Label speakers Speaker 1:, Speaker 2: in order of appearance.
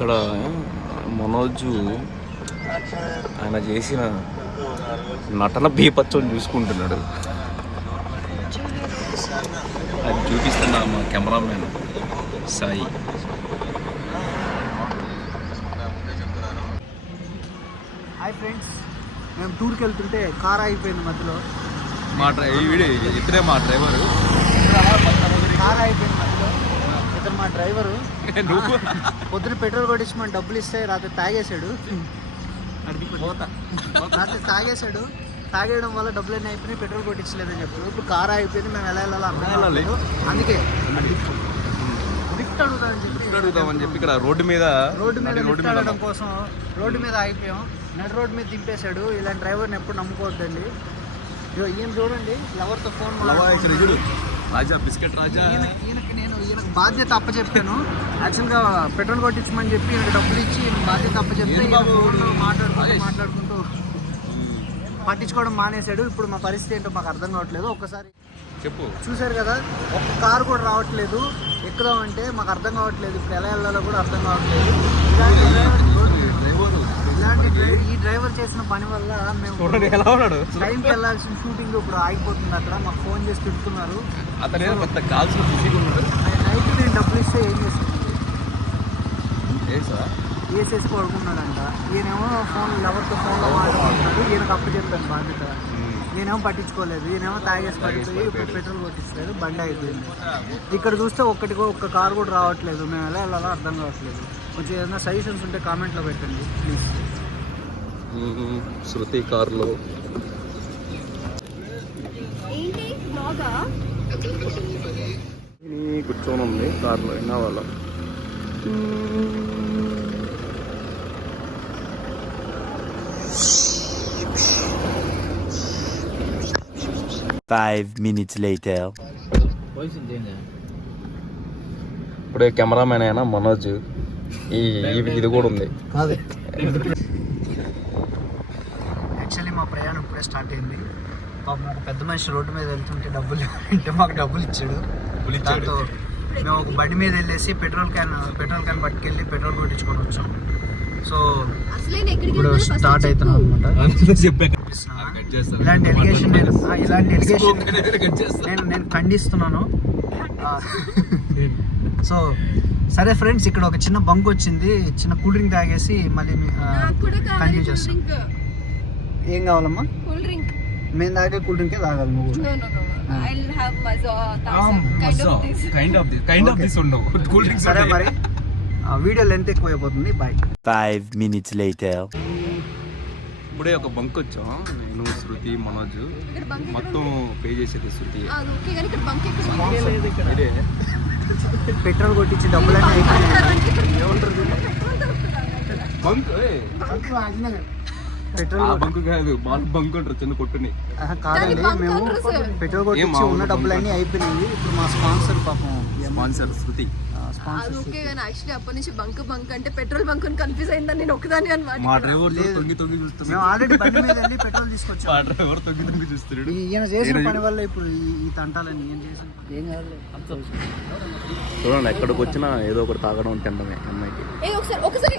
Speaker 1: ఇక్కడ మనోజ్ ఆయన చేసిన నటన బీపచ్చం చూసుకుంటున్నాడు. అది చూపిస్తున్నా మా కెమెరామ్యాన్ సాయి.
Speaker 2: హాయ్ ఫ్రెండ్స్ మేము టూర్కి వెళ్తుంటే కార్ అయిపోయింది మధ్యలో.
Speaker 1: మా డ్రైవర్ ఇతరే మా డ్రైవరు.
Speaker 2: కార్ అయిపోయింది మధ్యలో. ఇతను మా డ్రైవరు.
Speaker 1: నువ్వు?
Speaker 2: పొద్దున పెట్రోల్ కొట్టించమని డబ్బులు ఇస్తే రాత్రి తాగేశాడు. రాత్రి తాగేశాడు. తాగేయడం వల్ల డబ్బులు అన్నీ అయిపోయినాయి పెట్రోల్ కొట్టించలేదని చెప్పాడు. ఇప్పుడు కార్ అయిపోయింది మేము ఎలా వెళ్ళాలో. కావట్లేదు. అందుకే లిఫ్ట్? అడుగుతామని చెప్పి
Speaker 1: అడుగుతామని చెప్పి ఇక్కడ రోడ్డు మీద
Speaker 2: రోడ్డు మీద లిఫ్ట్ అడగడం కోసం రోడ్డు మీద ఆగిపోయాం. నడి రోడ్డు మీద దింపేశాడు. ఇలాంటి డ్రైవర్ని ఎప్పుడు నమ్ముకోవద్దండి. ఈయన చూడండి ఎవరితో ఫోన్
Speaker 1: చూడు. రాజా బిస్కెట్ రాజా.
Speaker 2: ఈయన ఈయనకి నేను ఈయనకు బాధ్యత అప్పచెప్పాను. యాక్చువల్గా పెట్రోల్ కొట్టించమని చెప్పి ఈయనకి డబ్బులు ఇచ్చి బాధ్యత అప్పచెప్తే ఫోన్లో మాట్లాడుకుంటూ మాట్లాడుకుంటూ పట్టించుకోవడం మానేశాడు. ఇప్పుడు మా పరిస్థితి ఏంటో మాకు అర్థం కావట్లేదు. ఒక్కసారి
Speaker 1: చెప్పు.
Speaker 2: చూశారు కదా ఒక్క కారు కూడా రావట్లేదు. ఎక్కుదామంటే మాకు అర్థం కావట్లేదు. ఇప్పుడు ఎలా వెళ్ళాలో కూడా అర్థం కావట్లేదు ఇలాంటి డ్రైవర్ ఇలాంటి డ్రైవర్ ఈ డ్రైవర్ చేసిన పని వల్ల మేము
Speaker 1: చూడండి ఎలా ఉన్నాడు.
Speaker 2: టైంకి వెళ్ళాల్సిన షూటింగ్ ఇప్పుడు ఆగిపోతుంది అక్కడ. మాకు ఫోన్ చేసి తిడుతున్నారు.
Speaker 1: అతనే కొత్త కాల్స్ బిజీగా ఉన్నాడు.
Speaker 2: నైట్ నేను డబ్బులు ఇస్తే ఏం
Speaker 1: సార్?
Speaker 2: వేసేసి పడుకున్నాడంట. ఈయనేమో ఫోన్ ఎవరితో ఫోన్లో మాట్లాడుతున్నాడు. ఈయనకు అప్పు చెప్పాను బాధ్యత. నేనేమో పట్టించుకోలేదు. ఈయనేమో తాగేసి పడిపోయి ఇప్పుడు పెట్రోల్ కొట్టిస్తాడు. బండి అయిపోయింది. ఇక్కడ చూస్తే ఒక్కటికో ఒక్క కారు కూడా రావట్లేదు. మేము ఎలా వెళ్ళాలో అర్థం కావట్లేదు. కొంచెం ఏదైనా సజెషన్స్ ఉంటే కామెంట్లో పెట్టండి. ప్లీజ్.
Speaker 1: శృతి కారులో. కూర్చొని ఉంది కారులో ఇన్నోవాలో
Speaker 3: Five minutes later.
Speaker 1: ఇప్పుడే కెమెరామెన్ అయినా మనోజ్ ఈ ఈ- ఇది కూడా ఉంది
Speaker 2: కాదు యాక్చువల్లీ ఇప్పుడే స్టార్ట్ అయింది. పాపం ఒక పెద్ద మనిషి రోడ్డు మీద వెళ్తుంటే డబ్బులు అంటే మాకు డబ్బులు ఇచ్చాడు. దాంతో మేము ఒక బండి మీద వెళ్ళేసి పెట్రోల్ క్యాన్ పెట్రోల్ క్యాన్ పట్టుకెళ్ళి పెట్రోల్ కొట్టించుకొని వచ్చాం. సో ఇప్పుడు స్టార్ట్
Speaker 4: చెప్పు.
Speaker 2: అవుతున్నాం అనమాట ఇలాంటి ఎలిగేషన్ నేను ఇలాంటి ఎలిగేషన్ నేను నేను ఖండిస్తున్నాను. ఆ, సో సరే ఫ్రెండ్స్ ఇక్కడ ఒక చిన్న బంక్ వచ్చింది. చిన్న కూల్ డ్రింక్ తాగేసి మళ్ళీ కంటిన్యూ చేస్తాం.
Speaker 4: డ్రింక్.
Speaker 2: ఏం కావాలమ్మా?
Speaker 4: Cool drink.
Speaker 2: మేము తాగే కూల్ డ్రింకే తాగాలి నువ్వు కూడా.
Speaker 4: No no no I will have Maaza kind of this
Speaker 1: kind of kind of
Speaker 2: Okay.
Speaker 1: This ఉండవు. కూల్ డ్రింక్స్
Speaker 2: సరే మరి. ఆ, వీడియో లెంత్ ఎక్కువ అయిపోతుంది బాయ్
Speaker 3: Five minutes later.
Speaker 1: ఇప్పుడే ఒక బంక్ వచ్చాం? నేను శృతి మనోజ్.
Speaker 4: ఇక్కడ
Speaker 1: మొత్తం పే చేసేది శృతి.
Speaker 4: అది ఓకే కానీ ఇక్కడ బంక్ ఎక్కడ ఉంది?
Speaker 1: ఇదే.
Speaker 2: పెట్రోల్ కొట్టించి డబ్బులన్నీ అయిపోయినాయి.
Speaker 1: బంక్
Speaker 2: పెట్రోల్
Speaker 1: బంక్ కాదు మాల్ బంక్ అంటారు చిన్న కొట్టుని.
Speaker 2: కాదండి మేము. పెట్రోల్ కొట్టించి ఉన్న డబ్బులన్నీ అయిపోయినాయి. ఇప్పుడు మా స్పాన్సర్ పాపం
Speaker 1: స్పాన్సర్ శృతి.
Speaker 4: అది
Speaker 2: స్పాన్సర్
Speaker 4: ఓకే కానీ యాక్చువల్లీ అప్పటి నుంచి బంక్ బంక్ అంటే పెట్రోల్ బంక్ అని కన్ఫ్యూజ్ అయిందని నేను ఒకదాని అనమాట
Speaker 1: మా డ్రైవర్
Speaker 2: లేదు.
Speaker 1: తొంగి
Speaker 2: మేము
Speaker 1: చూస్తున్నాడు.
Speaker 2: ఆల్రెడీ బండి మీద వెళ్ళి పెట్రోల్ తీసుకొచ్చాం.
Speaker 1: మా డ్రైవర్ తొంగి తొంగి చూస్తున్నాడు.
Speaker 2: ఈ- ఈయన చేసిన
Speaker 1: ఈయన
Speaker 2: పని వల్ల ఇప్పుడు ఈ- ఈ తంటాలని ఏం చేసిన ఏం కాదు
Speaker 1: చూడండి ఎక్కడికి వచ్చినా ఏదో ఒకటి తాగడం తినడమే అమ్మాయికి.
Speaker 4: ఏ ఒకసారి ఒకసారి